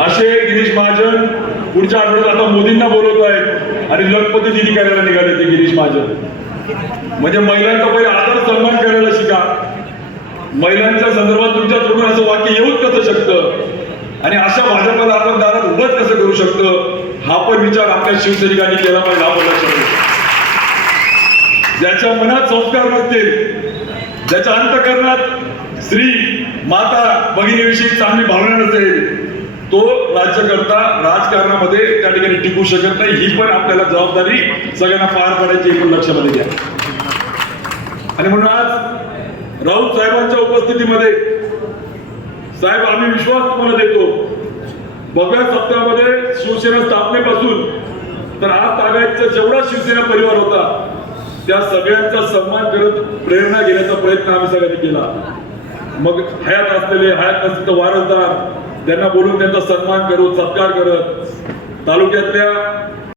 असे गिरीश महाजन पुढच्या आठवड्यात आता मोदींना बोलवत आहेत. आणि लखपती दिनी करायला निघाले ते गिरीश महाजन. म्हणजे महिलांचा पहिले आदर सन्मान करायला शिका. महिलांच्या संदर्भात तुमच्या तोंडून असं वाक्य येऊच कसं शकतं? आणि अशा भाजपला आपण दारात उभंच कसं करू शकतं? हा पण विचार आपल्या शिवसैनिकांनी केला पाहिजे आपण लक्षात ज्याच्या मनात संस्कार नसतील ज्याच्या अंतकरणात स्त्री माता भगिनीविषयी चांगली भावना नसेल तो राज्यकर्ता राजकारणामध्ये त्या ठिकाणी टिकू शकत नाही ही पण आपल्याला जबाबदारी सगळ्यांना पार पाडायची ही पण लक्षामध्ये घ्या. आणि म्हणून आज राऊत साहेबांच्या उपस्थितीमध्ये साहेब आम्ही विश्वास तुम्हाला देतो. भगव्या सप्ताहामध्ये शिवसेना स्थापनेपासून तर आज ताब्याचा जेवढा शिवसेना परिवार होता त्या सगळ्यांचा सन्मान करत प्रेरणा घेण्याचा प्रयत्न आम्ही सगळ्यांनी केला. मग हयात असलेले हयात नसतील तर वारसदार त्यांना बोलून त्यांचा सन्मान करत सत्कार करत तालुक्यातल्या